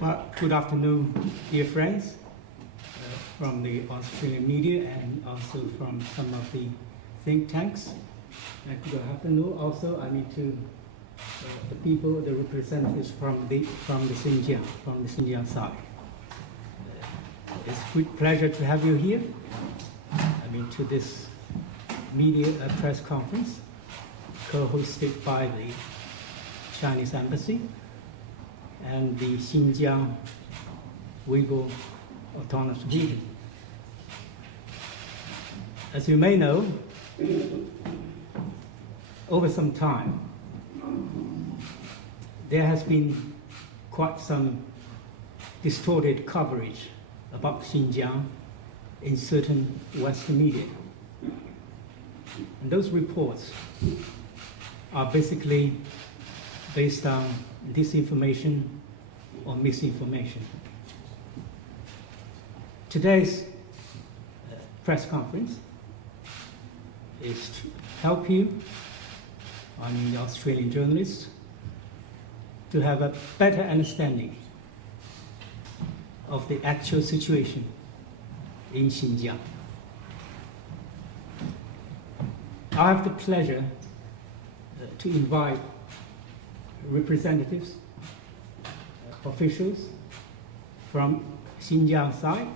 Well, good afternoon, dear friends from the Australian media and also from some of the think tanks. Good afternoon. Also, I need to the people, the representatives from the Xinjiang side. It's a great pleasure to have you here. To this media press conference, co-hosted by the Chinese Embassy and the Xinjiang Uyghur Autonomous Region. As you may know, over some time, there has been quite some distorted coverage about Xinjiang in certain Western media. And those reports are basically based on disinformation or misinformation. Today's press conference is to help you, the Australian journalists, to have a better understanding of the actual situation in Xinjiang. I have the pleasure to invite representatives, officials from Xinjiang side,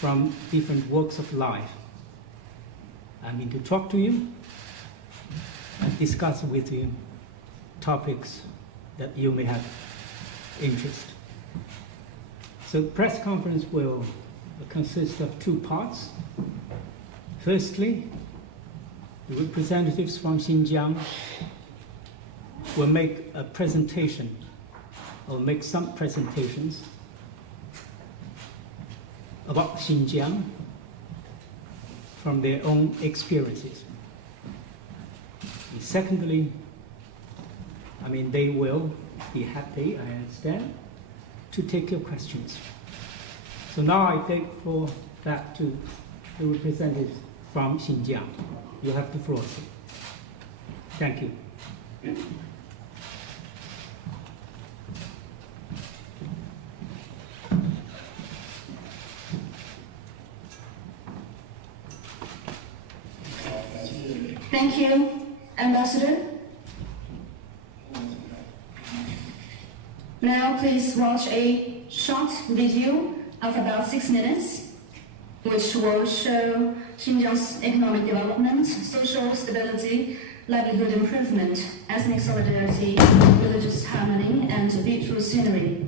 from different walks of life, to talk to you and discuss with you topics that you may have interest. So the press conference will consist of two parts. Firstly, the representatives from Xinjiang will make a presentation or make some presentations about Xinjiang from their own experiences. And secondly, they will be happy, I understand, to take your questions. So now I take floor back to the representatives from Xinjiang. You have the floor, sir. Thank you. Thank you, Ambassador. Now please watch a short video of about 6 minutes, which will show Xinjiang's economic development, social stability, livelihood improvement, ethnic solidarity, religious harmony, and beautiful scenery.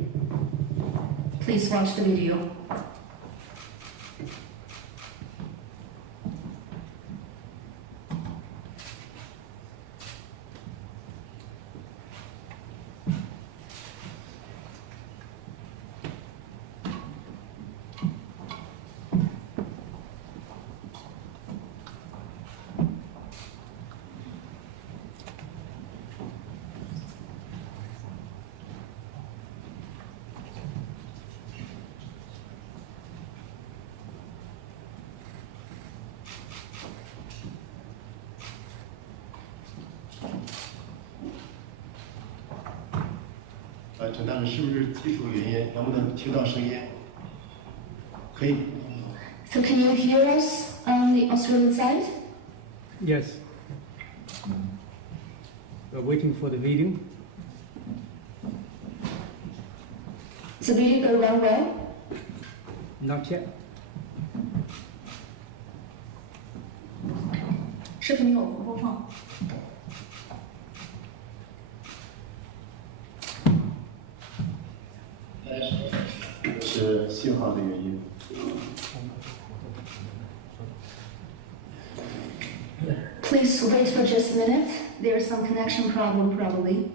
Please watch the video. So can you hear us on the Australian side? Yes. We're waiting for the video. Is the video going on well? Not yet. 视频有播放。是信号的原因。Please wait for just a minute. There's some connection problem probably.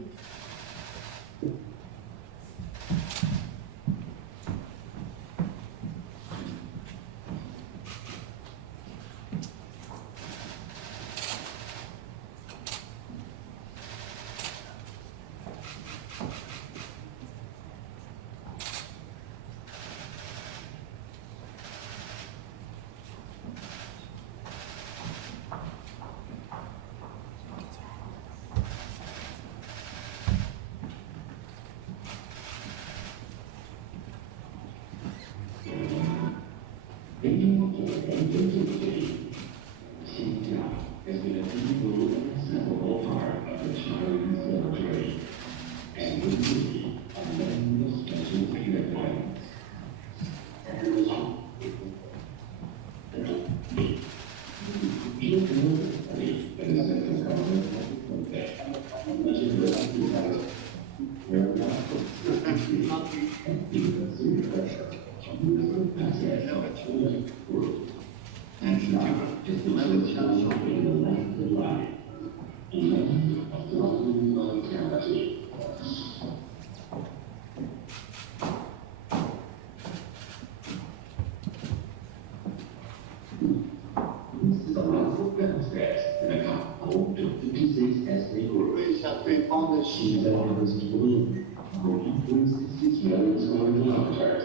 对方的是在我们的提问，我们不是自己人做kilometers.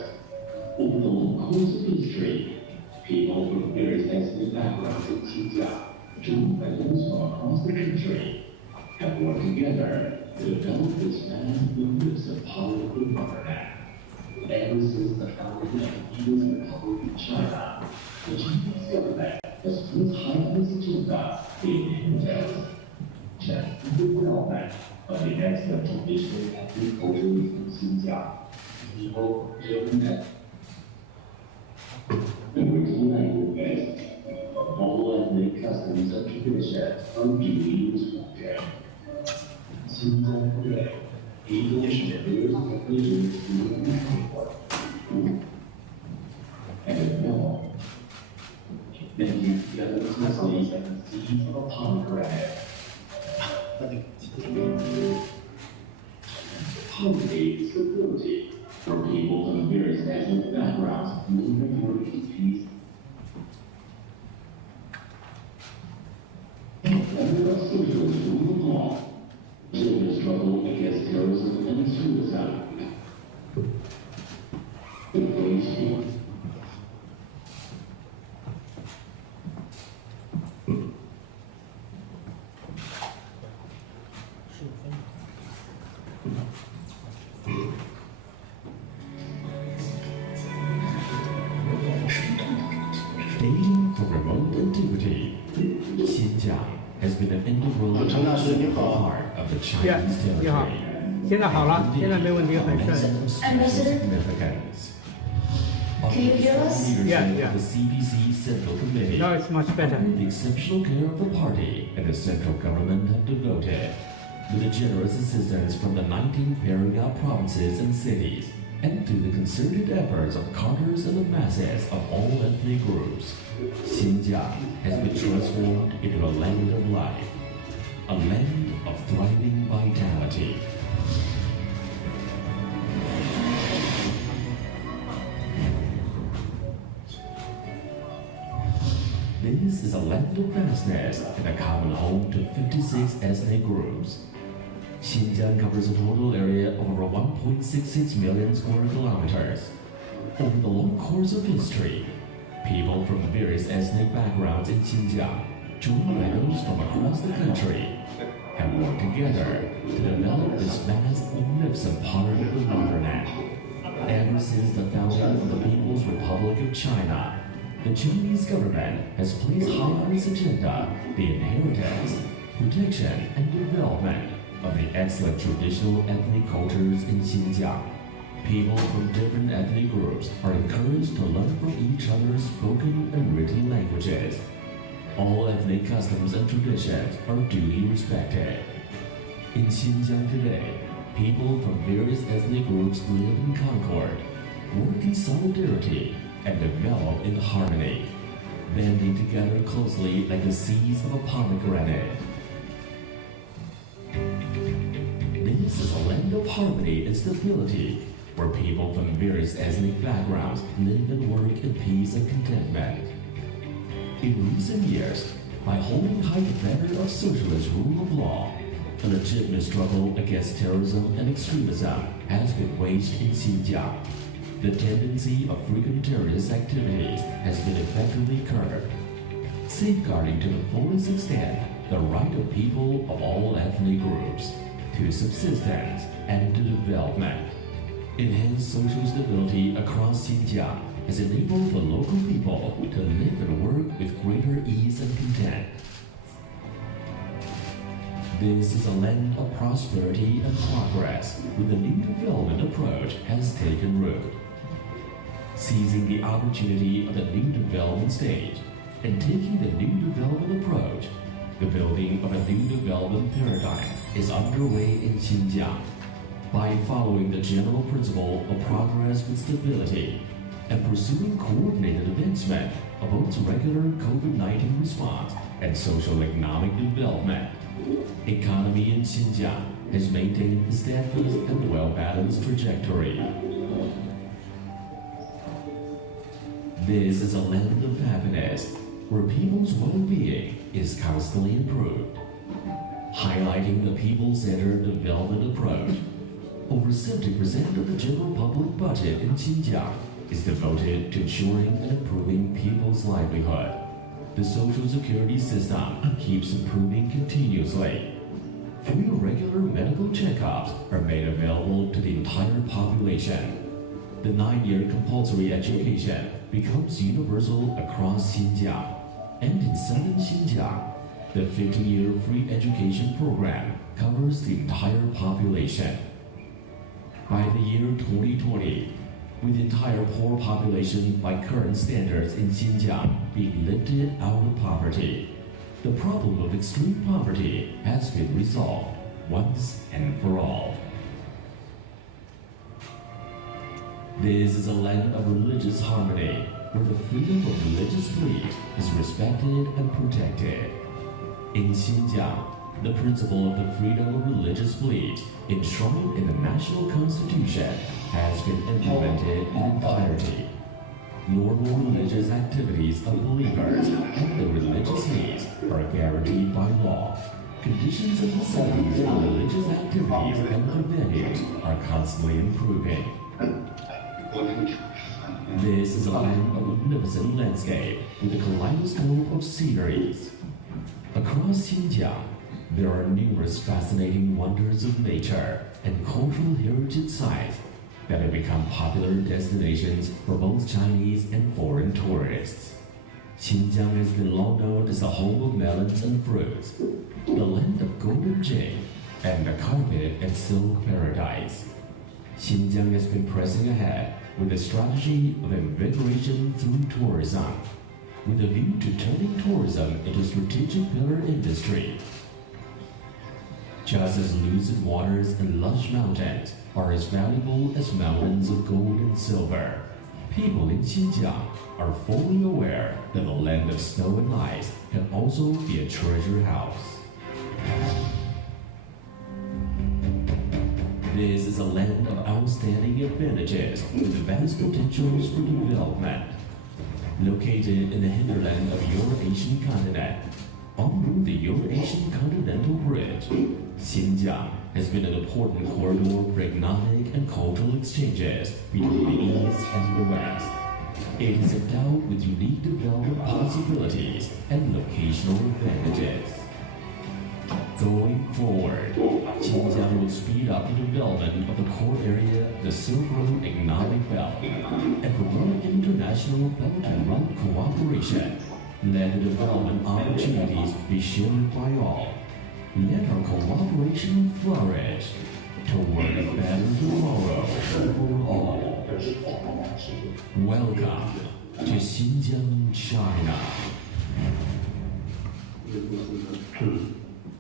Over the long course of history, people from various ethnic backgrounds in Xinjiang, joined by those from across the country, have worked together to develop this vast wilderness of powerful motherland. Ever since the founding of the People's Republic of China, the Chinese government has put high on its agenda the inheritance, the development of the excellent traditional agriculture in Xinjiang. People live that. The original language, all ethnic customs and traditions are duly respected. Xinjiang today, people have lived and know that the other mostly and the seeds of a pomegranate. Poverty is stability for people from various ethnic backgrounds live and work in peace. Under a socialist rule of law, children struggle against terrorism and extremism. The Beijing. Dating from remote antiquity, Xinjiang has been an integral part of the Chinese 你好 territory. 现在好了，现在没问题，很顺。 Special significance. Can you hear us? Yeah, Leadership yeah. of the CPC Central Committee, Now it's much better. the exceptional care of the party and the central government have devoted, with the generous assistance from the 19 Perennial provinces and cities, and through the concerted efforts of Carters and the masses of all ethnic groups, Xinjiang has been transformed into a land of life, a land of thriving vitality. This is a land of vastness and a common home to 56 ethnic groups. Xinjiang covers a total area of over 1.66 million square kilometers. Over the long course of history, people from various ethnic backgrounds in Xinjiang, joined by those from across the country, have worked together to develop this vast, magnificent part of the motherland. Ever since the founding of the People's Republic of China, the Chinese government has placed high on its agenda the inheritance, protection, and development of the excellent traditional ethnic cultures in Xinjiang. People from different ethnic groups are encouraged to learn from each other's spoken and written languages. All ethnic customs and traditions are duly respected. In Xinjiang today, people from various ethnic groups live in concord, work in solidarity, and develop in harmony, bending together closely like the seeds of a pomegranate. This is a land of harmony and stability, where people from various ethnic backgrounds live and work in peace and contentment. In recent years, by holding high the banner of socialist rule of law, a legitimate struggle against terrorism and extremism has been waged in Xinjiang. The tendency of frequent terrorist activities has been effectively curbed, safeguarding to the fullest extent the right of people of all ethnic groups to subsistence and to development. Enhanced social stability across Xinjiang has enabled the local people to live and work with greater ease and content. This is a land of prosperity and progress, where the new development approach has taken root. Seizing the opportunity of the new development stage and taking the new development approach, the building of a new development paradigm is underway in Xinjiang. By following the general principle of progress with stability, and pursuing coordinated advancement of both regular COVID-19 response and social-economic development. Economy in Xinjiang has maintained a steadfast and well-balanced trajectory. This is a land of happiness, where people's well-being is constantly improved. Highlighting the people-centered development approach, over 70% of the general public budget in Xinjiang is devoted to ensuring and improving people's livelihood. The social security system keeps improving continuously. Free regular medical checkups are made available to the entire population. The 9-year compulsory education becomes universal across Xinjiang. And in southern Xinjiang, the 50-year free education program covers the entire population. By the year 2020, with the entire poor population by current standards in Xinjiang being lifted out of poverty, the problem of extreme poverty has been resolved once and for all. This is a land of religious harmony, where the freedom of religious belief is respected and protected. In Xinjiang, the principle of the freedom of religious belief enshrined in the national constitution has been implemented in entirety. Normal religious activities of believers and their religious needs are guaranteed by law. Conditions and facilities for religious activities and their venues are constantly improving. This is a land of magnificent landscape with a kaleidoscope of sceneries. Across Xinjiang, there are numerous fascinating wonders of nature and cultural heritage sites that have become popular destinations for both Chinese and foreign tourists. Xinjiang has been long known as the home of melons and fruits, the land of golden jade, and the carpet and silk paradise. Xinjiang has been pressing ahead with a strategy of invigoration through tourism, with a view to turning tourism into a strategic pillar industry. Just as lucid waters and lush mountains are as valuable as mountains of gold and silver, people in Xinjiang are fully aware that the land of snow and ice can also be a treasure house. This is a land of outstanding advantages with vast potentials for development. Located in the hinterland of Eurasian continent, en route the Eurasian Continental Bridge, Xinjiang has been an important corridor for economic and cultural exchanges between the East and the West. It is endowed with unique development possibilities and locational advantages. Going forward, Xinjiang will speed up the development of the core area of the Silk Road Economic Belt and promote international Belt and Road cooperation. Let the development opportunities be shared by all. Let our cooperation flourish toward a better tomorrow for all. Welcome to Xinjiang, China.